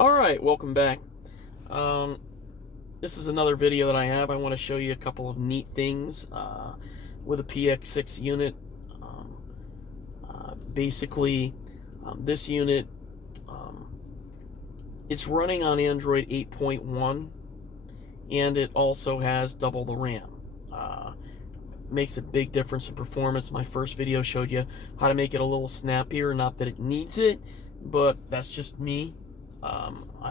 Alright, welcome back. This is another video that I have. I want to show you a couple of neat things with a PX6 unit. Basically, this unit, it's running on Android 8.1, and it also has double the RAM. Makes a big difference in performance. My first video showed you how to make it a little snappier. Not that it needs it, but that's just me.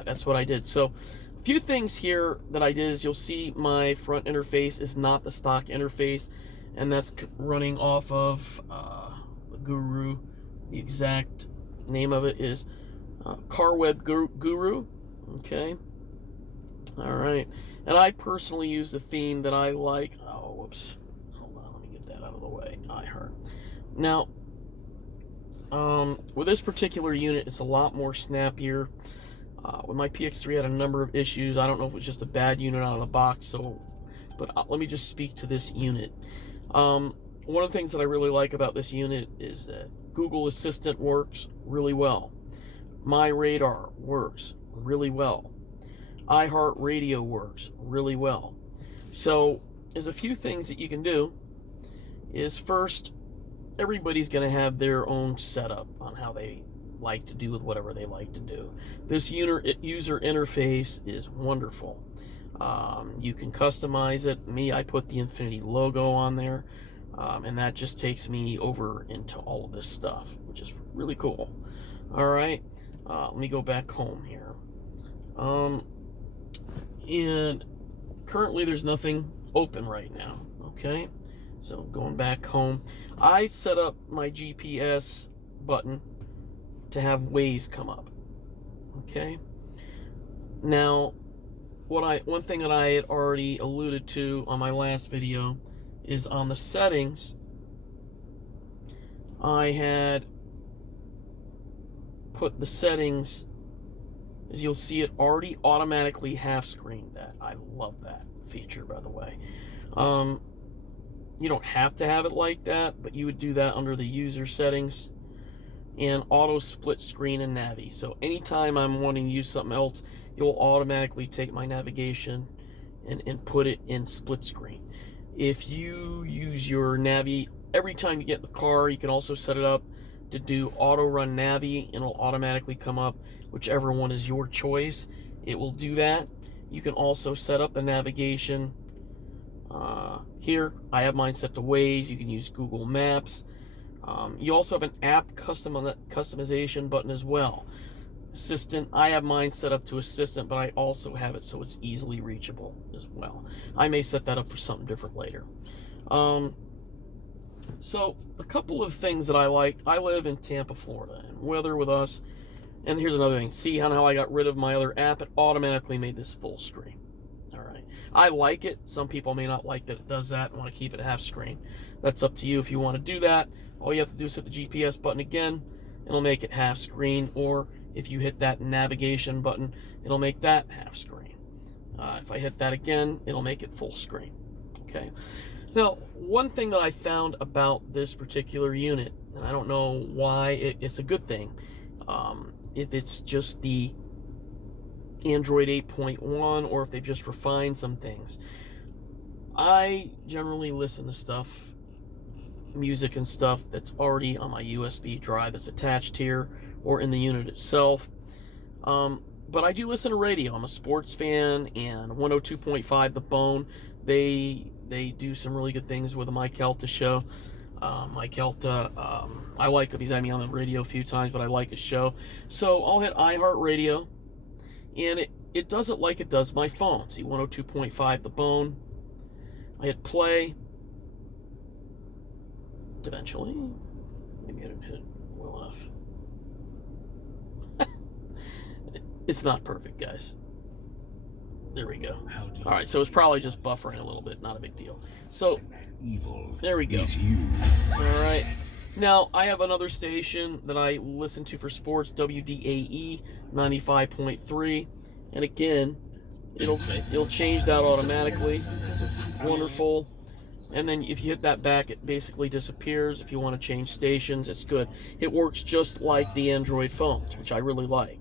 That's what I did. So a few things here that I did is you'll see my front interface is not the stock interface, and that's running off of the Guru. The exact name of it is CarWeb Guru. Okay. All right. And I personally use the theme that I like. Oh, whoops. Hold on. Let me get that out of the way. iHeart. Now, with this particular unit, it's a lot more snappier. With my PX3, I had a number of issues. I don't know if it was just a bad unit out of the box, but let me just speak to this unit. One of the things that I really like about this unit is that Google Assistant works really well. Myradar works really well. iHeartRadio works really well. So there's a few things that you can do. Is first, everybody's going to have their own setup on how they like to do with whatever they like to do. This user interface is wonderful. You can customize it. I put the Infiniti logo on there, and that just takes me over into all of this stuff, which is really cool. All right, let me go back home here. And currently there's nothing open right now. Okay, so going back home, I set up my GPS button to have Waze come up. Okay. Now, one thing that I had already alluded to on my last video is on the settings, I had put the settings, as you'll see, it already automatically half-screened that. I love that feature, by the way. You don't have to have it like that, but you would do that under the user settings and auto split screen and Navi. So anytime I'm wanting to use something else, it will automatically take my navigation and put it in split screen. If you use your Navi, every time you get in the car, you can also set it up to do auto run Navi, and it'll automatically come up, whichever one is your choice. It will do that. You can also set up the navigation. Here, I have mine set to Waze. You can use Google Maps. You also have an app customization button as well. Assistant, I have mine set up to Assistant, but I also have it so it's easily reachable as well. I may set that up for something different later. So a couple of things that I like. I live in Tampa, Florida, and weather with us. And here's another thing. See how I got rid of my other app? It automatically made this full screen. All right. I like it. Some people may not like that it does that and want to keep it half screen. That's up to you if you want to do that. All you have to do is hit the GPS button again. It'll make it half screen. Or if you hit that navigation button, it'll make that half screen. If I hit that again, it'll make it full screen. Okay. Now, one thing that I found about this particular unit, and I don't know why it's a good thing, if it's just the Android 8.1 or if they've just refined some things. I generally listen to stuff, music and stuff, that's already on my USB drive that's attached here or in the unit itself. But I do listen to radio. I'm a sports fan, and 102.5 The Bone, they do some really good things with the Mike Kelta show. Mike Kelta, I like him. He's had me on the radio a few times, but I like his show. So I'll hit iHeartRadio, and it does it like it does my phone. See, 102.5 The Bone. I hit play. Eventually. Maybe I didn't hit it well enough. It's not perfect, guys. There we go. Alright, so it's probably just buffering a little bit. Not a big deal. So, there we go. Alright. Now, I have another station that I listen to for sports, WDAE 95.3. And again, it'll change that automatically. Wonderful. And then if you hit that back, it basically disappears. If you want to change stations, it's good. It works just like the Android phones, which I really like.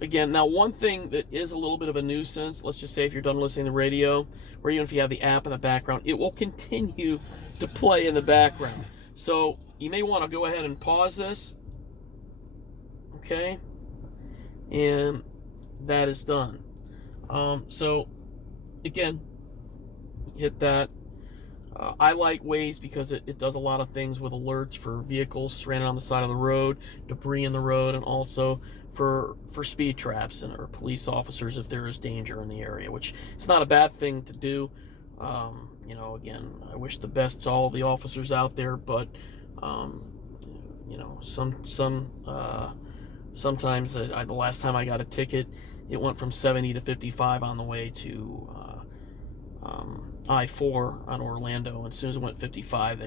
Again, now one thing that is a little bit of a nuisance, let's just say if you're done listening to the radio, or even if you have the app in the background, it will continue to play in the background. So you may want to go ahead and pause this. Okay? And that is done. So again, hit that. I like Waze because it does a lot of things with alerts for vehicles stranded on the side of the road, debris in the road, and also for speed traps or police officers if there is danger in the area, which is not a bad thing to do. Again, I wish the best to all the officers out there, but sometimes the last time I got a ticket, it went from 70 to 55 on the way to I-4 on Orlando, and as soon as it went 55,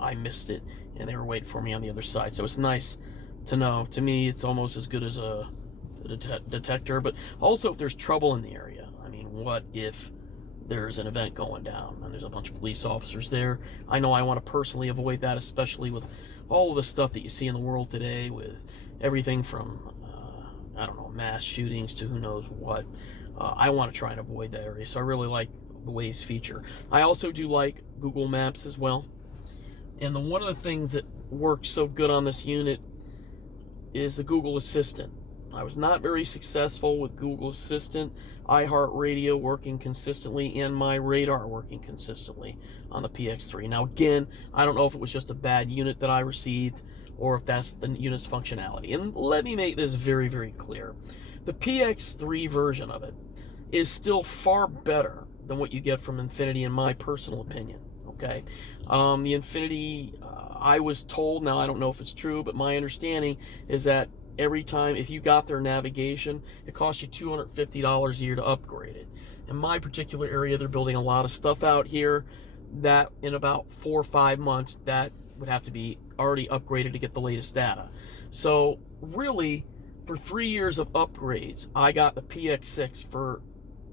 I missed it, and they were waiting for me on the other side. So it's nice to know. To me, it's almost as good as a detector, but also if there's trouble in the area. I mean, what if there's an event going down and there's a bunch of police officers there? I know I want to personally avoid that, especially with all of the stuff that you see in the world today, with everything from mass shootings to who knows what. I want to try and avoid that area, so I really like the Waze feature. I also do like Google Maps as well, and one of the things that works so good on this unit is the Google Assistant. I was not very successful with Google Assistant, iHeartRadio working consistently, and Myradar working consistently on the PX3. Now again, I don't know if it was just a bad unit that I received or if that's the unit's functionality. And let me make this very, very clear. The PX3 version of it is still far better than what you get from Infiniti, in my personal opinion. Okay, the Infiniti, I was told, now I don't know if it's true, but my understanding is that every time, if you got their navigation, it costs you $250 a year to upgrade it. In my particular area, they're building a lot of stuff out here that in about 4 or 5 months, that would have to be already upgraded to get the latest data. So really, for 3 years of upgrades, I got the PX6 for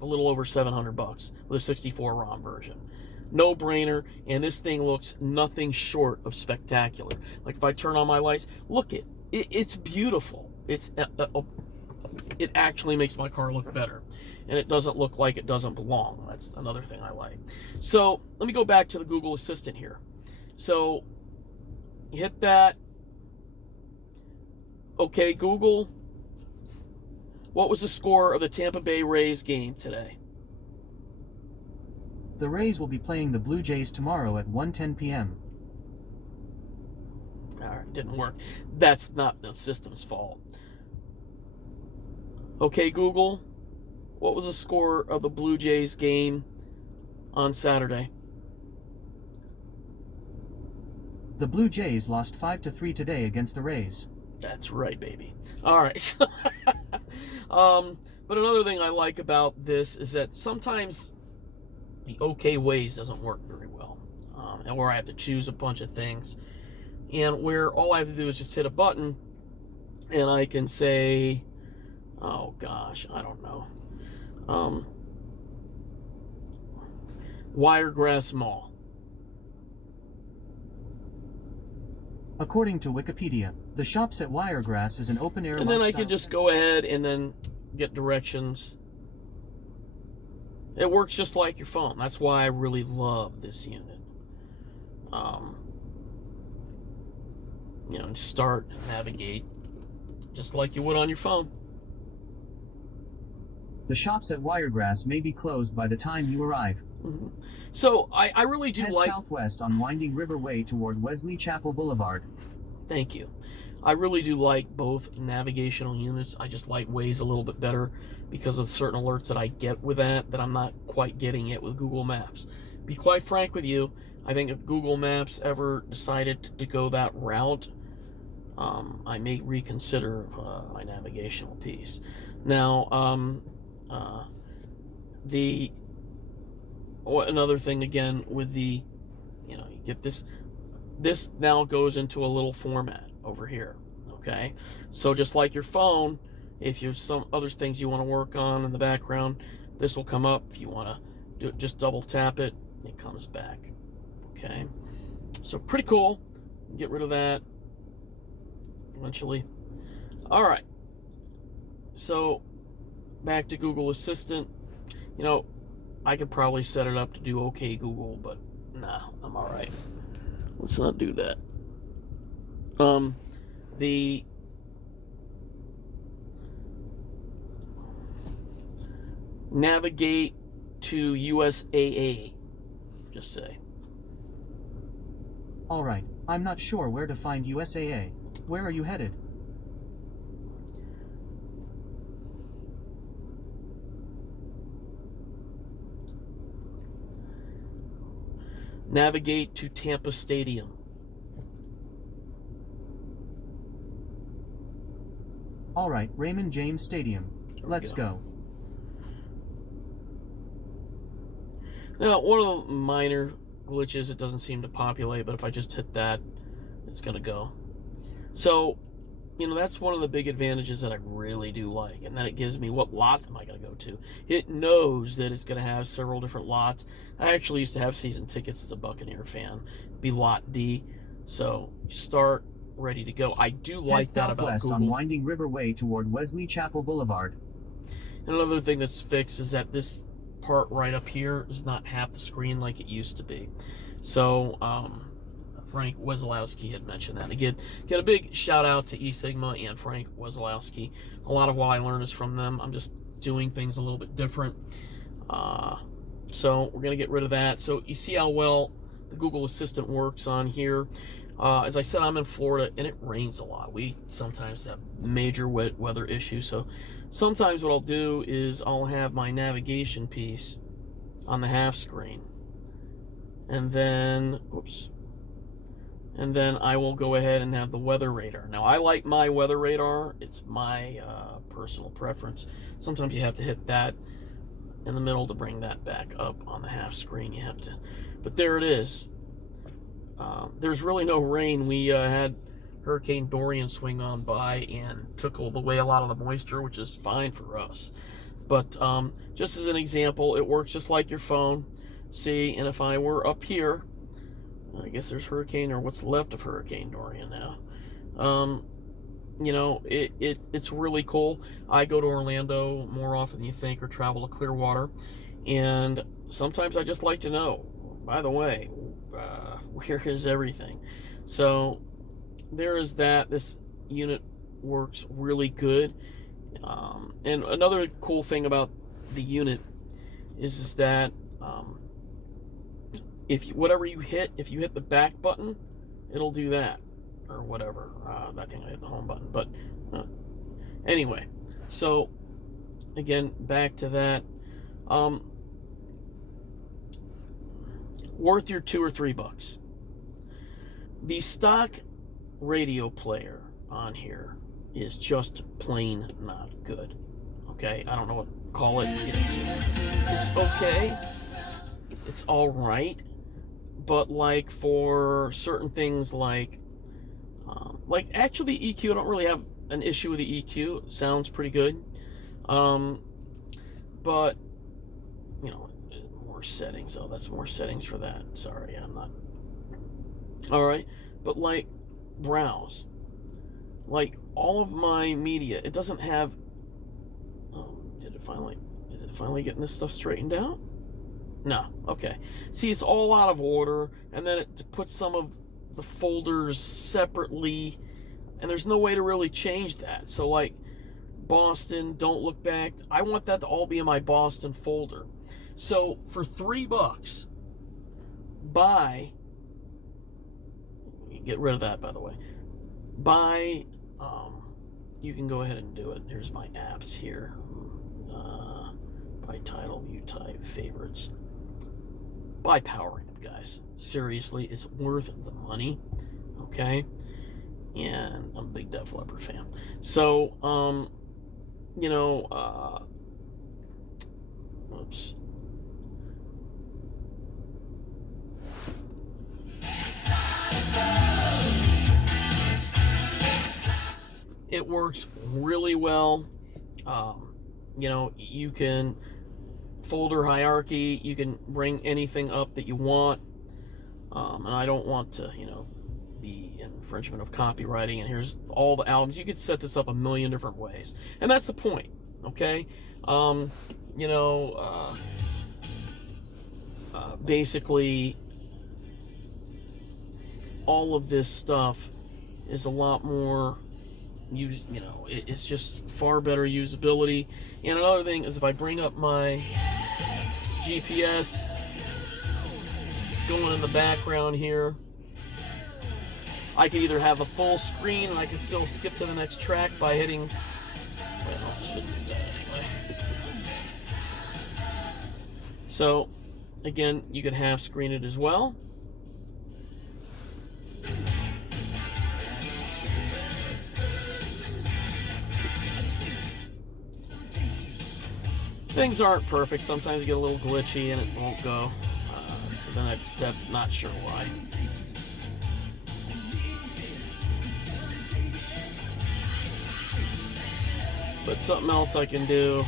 a little over $700 with a 64 ROM version. No brainer, and this thing looks nothing short of spectacular. Like if I turn on my lights, look it's beautiful. It actually makes my car look better, and it doesn't look like it doesn't belong. That's another thing I like. So let me go back to the Google Assistant here. So you hit that. Okay, Google, what was the score of the Tampa Bay Rays game today? The Rays will be playing the Blue Jays tomorrow at 1:10 p.m. All right, didn't work. That's not the system's fault. Okay, Google, what was the score of the Blue Jays game on Saturday? The Blue Jays lost 5-3 today against the Rays. That's right, baby. All right. But another thing I like about this is that sometimes the OK Waze doesn't work very well, and where I have to choose a bunch of things, and where all I have to do is just hit a button, and I can say, oh gosh, I don't know, Wiregrass Mall. According to Wikipedia, the shops at Wiregrass is an open-air and then I can just go ahead and then get directions. It works just like your phone. That's why I really love this unit. And start, navigate, just like you would on your phone. The shops at Wiregrass may be closed by the time you arrive. Mm-hmm. So I really do Head like... southwest on Winding River Way toward Wesley Chapel Boulevard. Thank you. I really do like both navigational units. I just like Waze a little bit better because of certain alerts that I get with that I'm not quite getting it with Google Maps. Be quite frank with you, I think if Google Maps ever decided to go that route, I may reconsider my navigational piece. Now, another thing again with the, you get this now goes into a little format over here, okay? So just like your phone, if you have some other things you want to work on in the background, this will come up. If you want to do it, just double tap it, it comes back, okay? So pretty cool. Get rid of that eventually. All right. So back to Google Assistant. You know, I could probably set it up to do OK Google, but nah, I'm all right. Let's not do that. The navigate to USAA, just say. All right, I'm not sure where to find USAA. Where are you headed? Navigate to Tampa Stadium. All right, Raymond James Stadium. Let's go. Now, one of the minor glitches, it doesn't seem to populate, but if I just hit that, it's going to go. So, you know, that's one of the big advantages that I really do like, and then it gives me what lot am I going to go to. It knows that it's going to have several different lots. I actually used to have season tickets as a Buccaneer fan. Be lot D. So, start, ready to go. I do like that about southwest Google. On Winding River Way toward Wesley Chapel Boulevard. And another thing that's fixed is that this part right up here is not half the screen like it used to be. So, Frank Wesolowski had mentioned that. Again, get a big shout out to eSigma and Frank Wesolowski. A lot of what I learned is from them. I'm just doing things a little bit different. So we're going to get rid of that. So you see how well the Google Assistant works on here. As I said, I'm in Florida and it rains a lot. We sometimes have major wet weather issues. So sometimes what I'll do is I'll have my navigation piece on the half screen. And then, and then I will go ahead and have the weather radar. Now, I like my weather radar. It's my personal preference. Sometimes you have to hit that in the middle to bring that back up on the half screen. You have to, but there it is. There's really no rain. We had Hurricane Dorian swing on by and took away a lot of the moisture, which is fine for us. But just as an example, it works just like your phone. See, and if I were up here, I guess there's Hurricane, or what's left of Hurricane Dorian now. You know, it's really cool. I go to Orlando more often than you think, or travel to Clearwater, and sometimes I just like to know, by the way, where is everything? So there is that. This unit works really good. And another cool thing about the unit is that if whatever you hit, if you hit the back button, it'll do that, or whatever. That thing I hit the home button, but anyway. So again, back to that. Worth your $2 or $3. The stock radio player on here is just plain not good. Okay, I don't know what to call it. It's okay. It's all right. But like for certain things, like actually the EQ, I don't really have an issue with the EQ. It sounds pretty good. But you know, more settings. Oh, that's more settings for that. Sorry, I'm not. All right, but like browse, like all of my media, it doesn't have. Is it finally getting this stuff straightened out? No. Okay. See, it's all out of order, and then it puts some of the folders separately, and there's no way to really change that. So like Boston, Don't Look Back, I want that to all be in my Boston folder. So for $3, buy, get rid of that, by the way, buy, you can go ahead and do it. Here's my apps here. By title, view type, favorites. Buy Poweramp, guys. Seriously, it's worth the money. Okay? And I'm a big Def Leppard fan. So, you know, whoops. It works really well. You know, you can folder hierarchy, you can bring anything up that you want. And I don't want to, you know, the infringement of copywriting, and here's all the albums. You could set this up a million different ways, and that's the point, okay? Basically, all of this stuff is a lot more, it's just far better usability. And another thing is, if I bring up my GPS, it's going in the background here. I can either have a full screen and I can still skip to the next track by hitting, well, shouldn't do that anyway. So, again, you could half screen it as well. Things aren't perfect. Sometimes you get a little glitchy and it won't go to the next step. Not sure why. But something else I can do.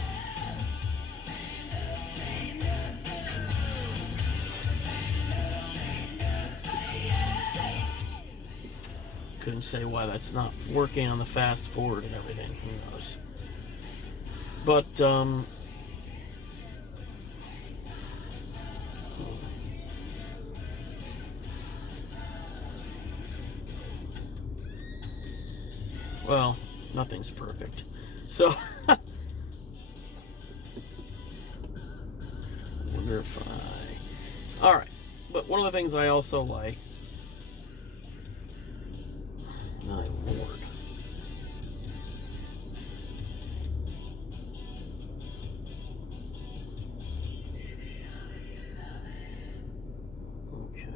Couldn't say why that's not working on the fast forward and everything. Who knows? But, well, nothing's perfect. So, wonder if alright, but one of the things I also like, my lord. Okay,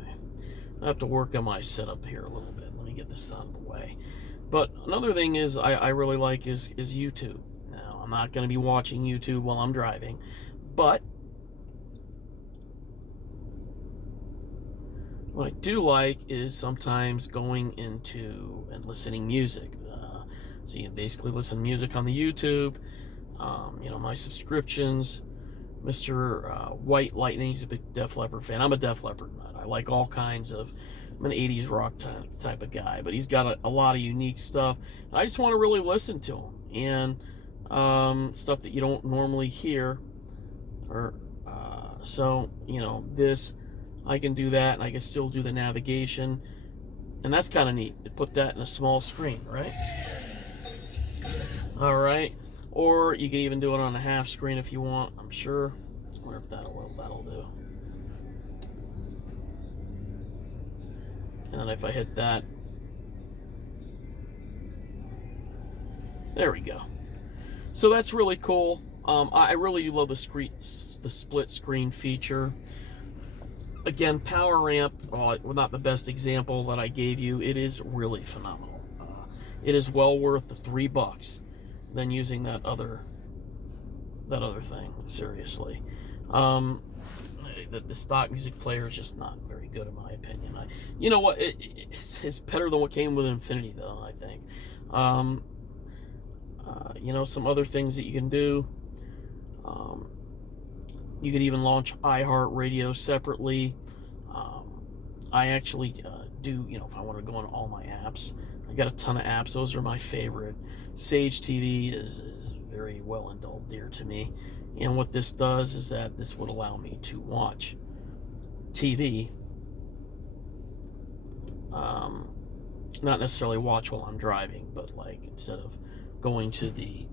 I have to work on my setup here a little bit. Let me get this out of the way. But another thing is I really like is YouTube. Now, I'm not going to be watching YouTube while I'm driving, but what I do like is sometimes going into and listening music. So you can basically listen to music on the YouTube. My subscriptions. Mr. White Lightning, he's a big Def Leppard fan. I'm a Def Leppard nut. I like all kinds of, I'm an 80s rock type of guy, but he's got a lot of unique stuff. I just want to really listen to him, and stuff that you don't normally hear. This, I can do that, and I can still do the navigation, and that's kind of neat to put that in a small screen, right? All right, or you can even do it on a half screen if you want. I'm sure. I wonder if that'll do. And then if I hit that, there we go. So that's really cool. I really love the split screen feature. Again, Poweramp, well, not the best example that I gave you. It is really phenomenal. It is well worth the $3 than using that other thing. Seriously, the stock music player is just not very good in my opinion. You know what? It's better than what came with Infiniti, though. I think. Some other things that you can do. You can even launch iHeartRadio separately. I actually do, if I want to go on all my apps, I got a ton of apps. Those are my favorite. SageTV is very well and dear to me. And what this does is that this would allow me to watch TV. Not necessarily watch while I'm driving, but like instead of going to the...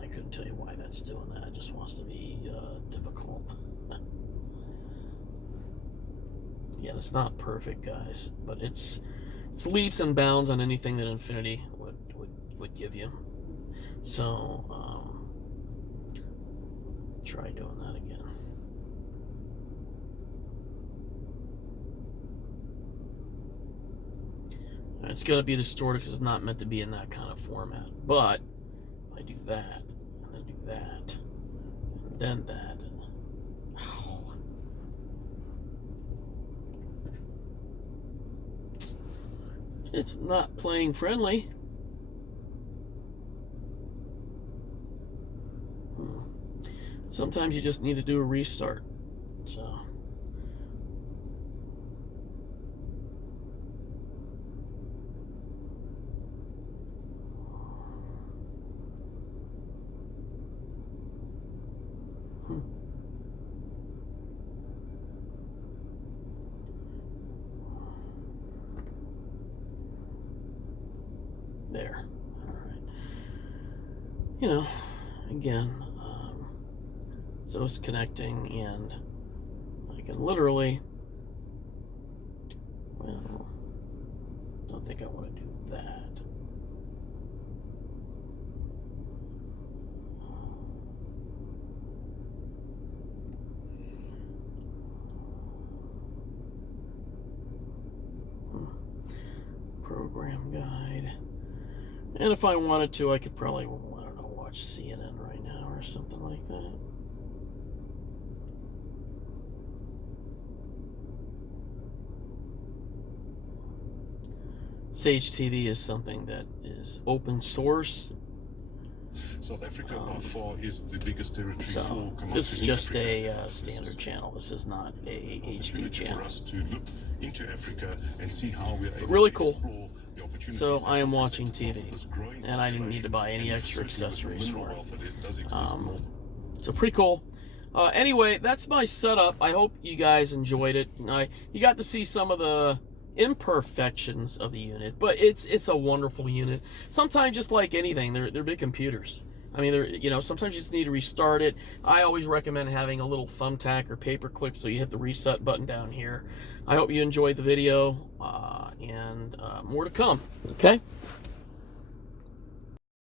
I couldn't tell you why that's doing that. It just wants to be difficult. Yeah, it's not perfect, guys, but it's leaps and bounds on anything that Infiniti would give you. So try doing that again. And it's going to be distorted because it's not meant to be in that kind of format. But I do that, and then do that, and then that. Oh. It's not playing friendly. Sometimes you just need to do a restart. So There. All right. You know, again, so it's connecting, and I can literally, well, don't think I want to do that. Program guide. And if I wanted to, I could probably, I don't know, watch CNN right now or something like that. SageTV is something that is open source. South Africa by far is the biggest territory So for commodity this is in just Africa. a standard channel. This is not a HD Opportunity channel. for us to look into Africa and see how we're able Really to cool. explore the opportunities So that I am lie watching south of TV, this growing and I didn't need to buy any population, extra and certainly with accessories the for mineral it. wealth that does exist north. So pretty cool. Anyway, that's my setup. I hope you guys enjoyed it. You got to see some of the imperfections of the unit, but it's a wonderful unit. Sometimes, just like anything, they're big computers. I mean, sometimes you just need to restart it. I always recommend having a little thumbtack or paper clip, so you hit the reset button down here. I hope you enjoyed the video, and more to come. Okay.